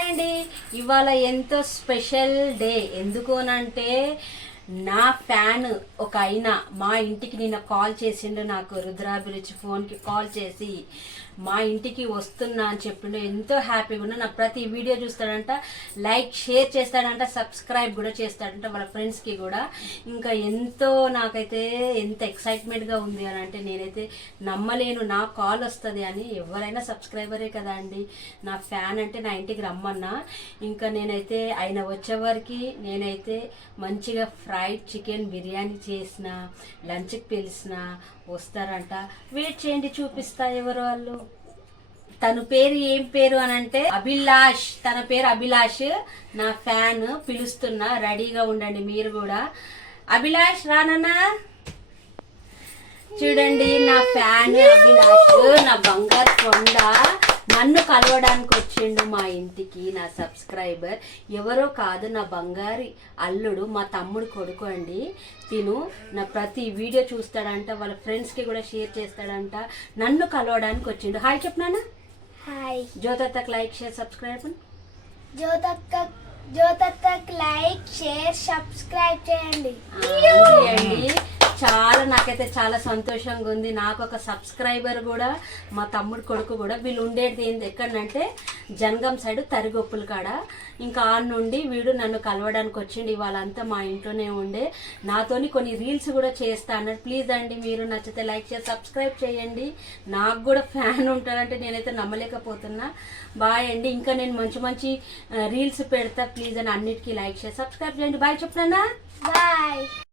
Hi అండి ఇవాళ ఎంతో స్పెషల్ డే? ఎందుకు అంటే నా ఫ్యాన్ ఒక ఆయన మా ఇంటికి నిన్న కాల్ చేసిండు నాకు రుద్రాభిరుచి ఫోన్కి కాల్ చేసి మా ఇంటికి వస్తున్నా అని చెప్పిండు. ఎంతో హ్యాపీగా ఉన్నా నా ప్రతి వీడియో చూస్తాడంట లైక్ షేర్ చేస్తాడంట సబ్స్క్రైబ్ కూడా చేస్తాడంట వాళ్ళ ఫ్రెండ్స్కి కూడా. ఇంకా ఎంతో నాకైతే ఎంత ఎక్సైట్మెంట్గా ఉంది అని అంటే నేనైతే నమ్మలేను. నా కాల్ వస్తుంది అని ఎవరైనా సబ్స్క్రైబరే కదా అండి. నా ఫ్యాన్ అంటే నా ఇంటికి రమ్మన్నా. ఇంకా నేనైతే ఆయన వచ్చేవారికి నేనైతే మంచిగా ఫ్రై ఫ్రైడ్ చికెన్ బిర్యానీ చేసిన లంచ్కి పిలిచిన వస్తారంట. వెయిట్ చేయండి చూపిస్తా ఎవరు వాళ్ళు? తన పేరు ఏం పేరు అని అంటే అభిలాష్. తన పేరు అభిలాష్. నా ఫ్యాన్ పిలుస్తున్నా రెడీగా ఉండండి మీరు కూడా. అభిలాష్ రానన్నా చూడండి నా ఫ్యాన్ అభిలాష్ నా బంగారు కొండ. నన్ను కలవడానికి వచ్చిండు మా ఇంటికి నా సబ్స్క్రైబర్. ఎవరో కాదు నా బంగారి అల్లుడు మా తమ్ముడు కొడుకు అండి. తిను నా ప్రతి వీడియో చూస్తాడంట వాళ్ళ ఫ్రెండ్స్కి కూడా షేర్ చేస్తాడంట. నన్ను కలవడానికి వచ్చిండు. హాయ్ చెప్పినానా హాయ్ జ్యోతత్తకు లైక్ షేర్ సబ్స్క్రైబ్ జ్యోతక్క జ్యోతక్కకి లైక్ షేర్ సబ్స్క్రైబ్ చేయండి. చాలా నాకైతే చాలా సంతోషంగా ఉంది. నాకు ఒక సబ్స్క్రైబర్ కూడా మా తమ్ముడు కొడుకు కూడా వీళ్ళు ఉండేది ఏంది ఎక్కడంటే జనగం సైడ్ తరిగొప్పుల కాడ. ఇంకా ఆ నుండి వీడు నన్ను కలవడానికి వచ్చిండు. వాళ్ళంతా మా ఇంట్లోనే ఉండే. నాతోని కొన్ని రీల్స్ కూడా చేస్తా అన్నాడు. ప్లీజ్ అండి మీరు నచ్చితే లైక్ చేసి సబ్స్క్రైబ్ చేయండి. నాకు కూడా ఫ్యాన్ ఉంటారంటే నేనైతే నమ్మలేకపోతున్నా. బాయ్ అండి. ఇంకా నేను మంచి మంచి రీల్స్ పెడతా. ప్లీజ్ అని అన్నిటికీ లైక్ చేసి సబ్స్క్రైబ్ చేయండి. బాయ్ చెప్తున్నా బాయ్.